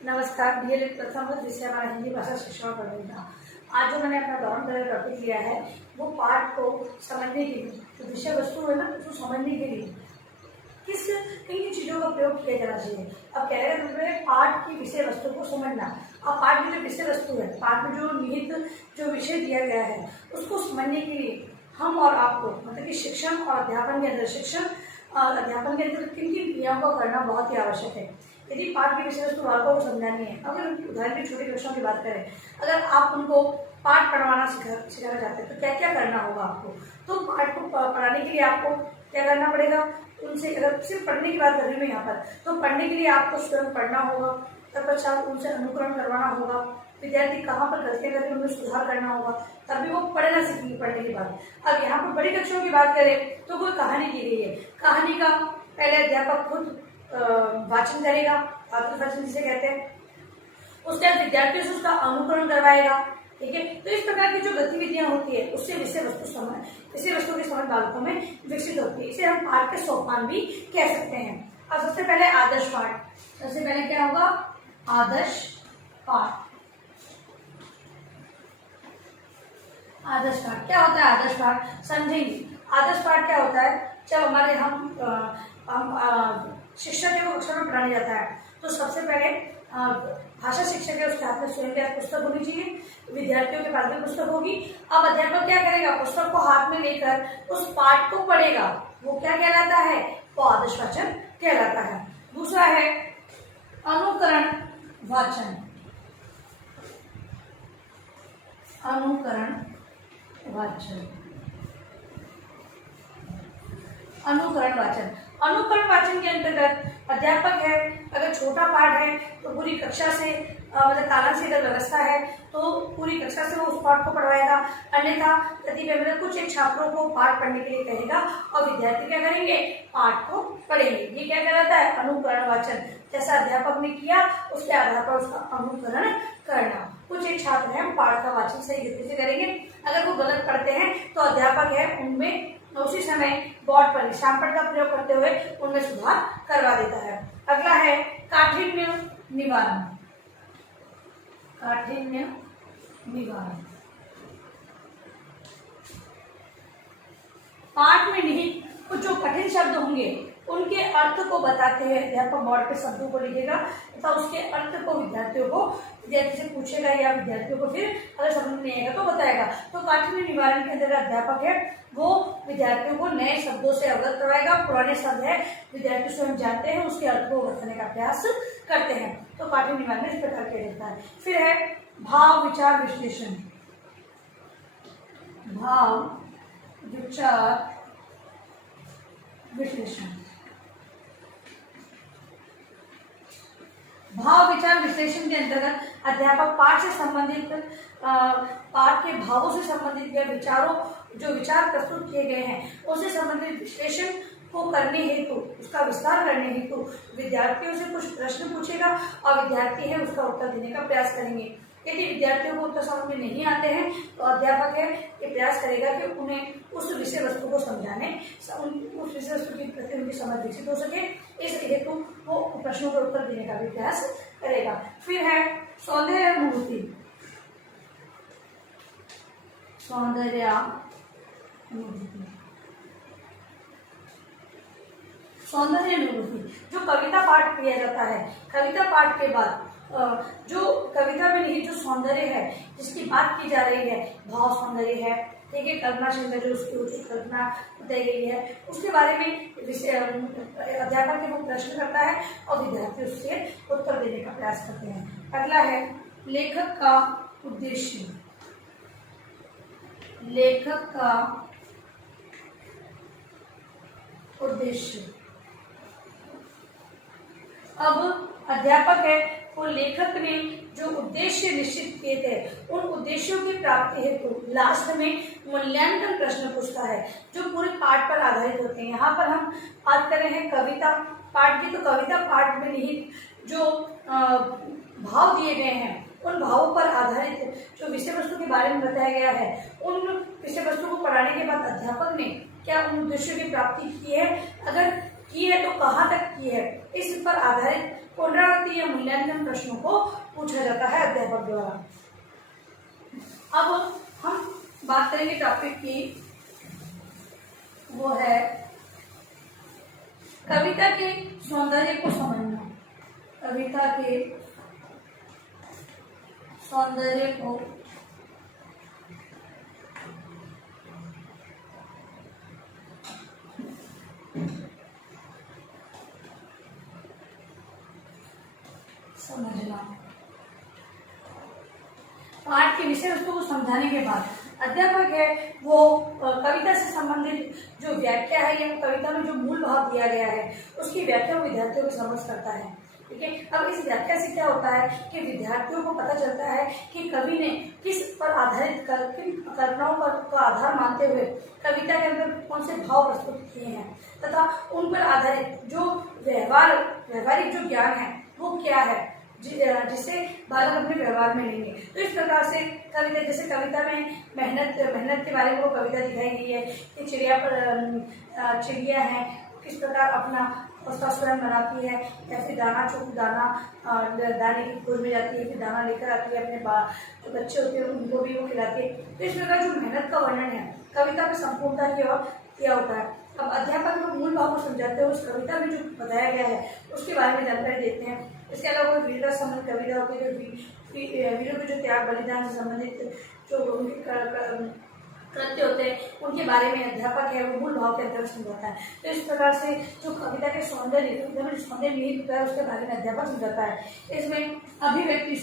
नमस्कार। डीएलएड प्रथम वर्ष विषय हमारा हिंदी भाषा शिक्षा पढ़ेगा। आज जो मैंने अपना गौरव का टॉपिक लिया है वो पाठ को समझने के लिए, जो विषय वस्तु है ना उसको समझने के लिए किस किन चीज़ों का प्रयोग किया जाना चाहिए। अब कह रहे हैं पाठ की विषय वस्तु को समझना। अब पाठ में जो विषय वस्तु है, पाठ में जो निहित जो विषय दिया गया है उसको समझने के लिए हम और आपको मतलब कि शिक्षण और अध्यापन के अंदर अध्यापन के अंदर किन किन क्रियाओं का करना बहुत ही आवश्यक है। यदि पाठ की विषय वस्तु बालकों को समझानी है, अगर उदाहरण की छोटी कक्षाओं की बात करें, अगर आप उनको पाठ पढ़वाना सिखाना चाहते हैं तो क्या क्या करना होगा आपको। तो पाठ को पढ़ाने के लिए आपको क्या करना पड़ेगा, उनसे अगर सिर्फ पढ़ने की बात कर रही हूँ यहाँ पर, तो पढ़ने के लिए आपको स्वयं पढ़ना होगा, तत्पश्चात उनसे अनुकरण करवाना होगा। विद्यार्थी कहाँ पर गलतियाँ करके उनमें सुधार करना होगा, तभी वो पढ़ना सीखेंगे पढ़ने के बाद। अब यहाँ पर बड़ी कक्षाओं की बात करें तो कोई कहानी की गई है, कहानी का पहले अध्यापक खुद वाचन करेगा, वाचन जिसे कहते हैं, उसके बाद विद्यार्थियों से उसका अनुकरण करवाएगा। ठीक है, तो इस प्रकार की जो गतिविधियां होती है उससे विषय वस्तु की समझ बालकों में विकसित होती है। इसे हम पाठ के सोपान भी कह सकते हैं। अब सबसे पहले आदर्श पाठ, सबसे पहले क्या होगा, आदर्श पाठ। आदर्श पाठ क्या होता है, आदर्श पाठ समझेंगे। आदर्श पाठ क्या होता है, जब हमारे हम शिक्षक को कक्षा में पढ़ाने जाता है तो सबसे पहले भाषा शिक्षक है उसके हाथ में स्वयं की पुस्तक होनी चाहिए, विद्यार्थियों के पास में पुस्तक होगी। अब अध्यापक क्या करेगा, पुस्तक को हाथ में लेकर उस पाठ को पढ़ेगा, वो क्या कहलाता है, वो आदर्श वाचन कहलाता है। दूसरा है अनुकरण वाचन। अनुकरण वाचन, अनुकरण वाचन। अनुकरण वाचन के अंतर्गत अध्यापक है, अगर छोटा पाठ है तो पूरी कक्षा से मतलब काला से अगर व्यवस्था है तो पूरी कक्षा से वो उस पाठ को पढ़वाएगा, अन्यथा यदि मतलब कुछ एक छात्रों को पाठ पढ़ने के लिए कहेगा और विद्यार्थी क्या करेंगे, पाठ को पढ़ेंगे। ये क्या कहलाता है, अनुकरण वाचन। जैसा अध्यापक ने किया उसके आधार पर उसका अनुकरण करना। कुछ एक छात्र है पाठ का वाचन सही गति से करेंगे, अगर वो गलत पढ़ते हैं तो अध्यापक है उनमें उसी समय बोर्ड पर श्यामपट्ट का प्रयोग करते हुए उनमें सुधार करवा देता है। अगला है काठिन्य निवारण। काठिन्य निवारण, पाठ में निहित कुछ जो कठिन शब्द होंगे उनके अर्थ को बताते हुए अध्यापक बोर्ड पे शब्दों को लिखेगा तथा उसके अर्थ को विद्यार्थी से पूछेगा या विद्यार्थियों को फिर अगर समझ नहीं आएगा तो बताएगा। तो काठिन्य निवारण के अंदर अध्यापक है वो विद्यार्थियों को नए शब्दों से अवगत करवाएगा। पुराने शब्द है विद्यार्थी स्वयं जानते हैं, उसके अर्थ को बताने का प्रयास करते हैं। तो काठिन्य निवारण इस प्रकार किया जाता है। फिर है भाव विचार विश्लेषण। भाव विचार विश्लेषण, भाव विचार विश्लेषण के अंतर्गत अध्यापक पाठ से संबंधित पाठ के भावों से संबंधित या जो विचार प्रस्तुत किए गए हैं उससे संबंधित विश्लेषण को करने हेतु, उसका विस्तार करने हेतु विद्यार्थियों से कुछ प्रश्न पूछेगा और विद्यार्थी है उसका उत्तर देने का प्रयास करेंगे। यदि विद्यार्थियों को उत्तर समझ में नहीं आते हैं तो अध्यापक है ये प्रयास करेगा कि उन्हें उस विषय वस्तु को समझाने, उस विषय वस्तु के प्रति उनकी समझ विकसित हो सके, इस हेतु वो प्रश्नों का उत्तर देने का भी प्रयास करेगा। फिर है सौंदर्यानुभूति। सौंदर्यानुभूति जो कविता पाठ किया जाता है, कविता पाठ के बाद जो कविता में निहित जो सौंदर्य है जिसकी बात की जा रही है, भाव सौंदर्य है, ठीक है, कल्पना सौंदर्य, उसकी कल्पना बताई गई है, उसके बारे में अध्यापक वो प्रश्न करता है और विद्यार्थी उससे उत्तर देने का प्रयास करते हैं। अगला है लेखक का उद्देश्य। लेखक का उद्देश्य, अब अध्यापक है वो लेखक ने जो उद्देश्य निश्चित किए थे उन उद्देश्यों की प्राप्ति हेतु लास्ट में मूल्यांकन प्रश्न पूछता है जो पूरे पाठ पर आधारित होते हैं। यहाँ पर हम बात कर रहे हैं कविता पाठ की, तो कविता पाठ में निहित जो भाव दिए गए हैं उन भावों पर आधारित जो विषय वस्तु के बारे में बताया गया है, उन विषय वस्तु को पढ़ाने के बाद अध्यापक ने क्या उन उद्देश्यों की प्राप्ति की है, अगर की है तो कहाँ तक की है, इस पर आधारित पुनरावृत्ति या मूल्यांकन प्रश्नों को पूछा जाता है अध्यापक द्वारा। अब हम बात करेंगे टॉपिक की, वो है कविता के सौंदर्य को समझना। कविता के सौंदर्य को समझना। पाठ के विषय वस्तु को समझाने के बाद अध्यापक है वो कविता से संबंधित जो व्याख्या है या कविता में जो मूल भाव दिया गया है उसकी व्याख्या विद्यार्थियों को समझ करता है। ठीक है, अब इस व्याख्या से क्या होता है कि विद्यार्थियों को पता चलता है कि कवि ने किस पर आधारित किन कल्पनाओं पर का आधार मानते हुए कविता के अंदर कौन से भाव प्रस्तुत किए हैं तथा उन पर आधारित जो व्यवहारिक जो ज्ञान है वो क्या है जिसे बालक अपने व्यवहार में लेंगे। तो इस प्रकार से कविता, जैसे कविता में मेहनत के बारे में वो कविता दिखाई गई है कि चिड़िया है किस प्रकार अपना उसका स्वयं बनाती है, या फिर दाने की खोज में जाती है, फिर दाना लेकर आती है, अपने जो बच्चे होते हैं उनको भी वो खिलाती है। तो इस प्रकार जो मेहनत का वर्णन है कविता में संपूर्णता की ओर किया होता है। अब अध्यापक लोग मूल भाव को समझाते हैं, उस कविता में जो बताया गया है उसके बारे में जानकारी देते हैं। इसके अलावा कोई वीरता संबंधित कविता होती है, वीरों के जो त्याग बलिदान से संबंधित जो कृत्य होते हैं उनके बारे में अध्यापक है वो मूल भाव के अंदर समझाता है। तो इस प्रकार से जो कविता के सौंदर्य निहित होता है उसके बारे में अध्यापक समझाता है। इसमें अभिव्यक्ति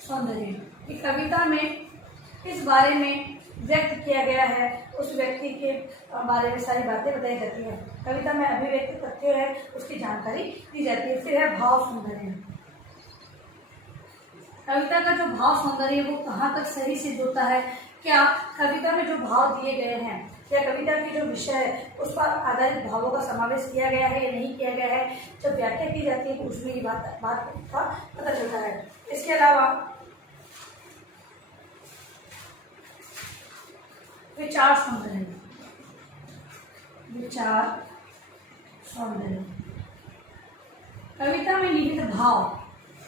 सौंदर्य की कविता में इस बारे में व्यक्त किया गया है, उस व्यक्ति के बारे में सारी बातें बताई जाती है। कविता में अभिव्यक्ति तथ्य है उसकी जानकारी दी जाती है। फिर है भाव सौंदर्य। कविता का जो भाव सौंदर्य वो कहाँ तक सही सिद्ध होता है, क्या कविता में जो भाव दिए गए हैं या कविता की जो विषय है उस पर आधारित भावों का समावेश किया गया है या नहीं किया गया है। जब व्याख्या की जाती है तो उसमें ये बात का पता चलता है। इसके अलावा विचार सौंदर्य कविता में निहित भाव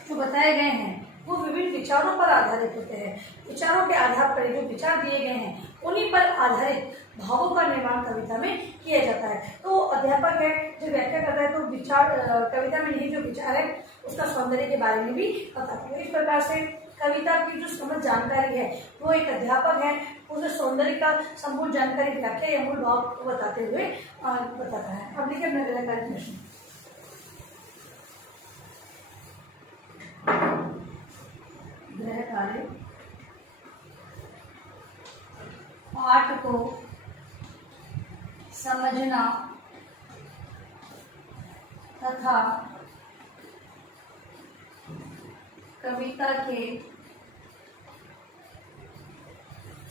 जो बताए गए हैं वो विभिन्न विचारों पर आधारित होते हैं। विचारों के आधार पर जो विचार दिए गए हैं उन्हीं पर आधारित भावों का निर्माण कविता में किया जाता है। तो अध्यापक है जो व्याख्या करता है तो विचार कविता में निहित जो विचार है उसका सौंदर्य के बारे में भी बताते हैं। इस प्रकार से कविता की जो समझ जानकारी है वो एक अध्यापक है उसे सौंदर्य का संपूर्ण जानकारी व्याख्या या मूल भाव को बताते हुए बताता है। अब देखिए अपना गृह कार्य प्रश्न। गृह कार्य पाठ को समझना तथा कविता के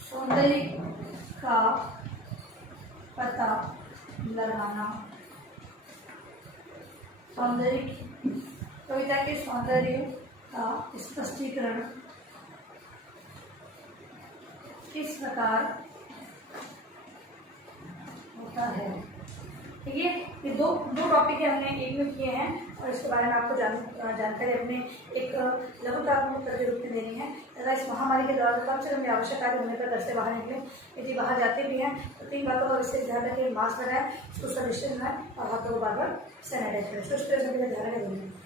सौंदर्य का पता लगाना। कविता के सौंदर्य का स्पष्टीकरण किस प्रकार होता है। ठीक है, ये दो टॉपिक हमने एक में किए हैं और इसके बारे में आपको जानकारी अपने एक लघुतात्मक उत्तर के रूप में देनी है तथा इस महामारी के दौरान कम से कम आवश्यक कार्य होने पर घर से बाहर निकले। यदि बाहर जाते भी हैं तो 3 बातों का विशेष ध्यान रखें। मास्क लगाएं, सोशल डिस्टेंस बनाएं और हाथों को बार बार सैनिटाइज करें। तो इस तरह से ध्यान रखें।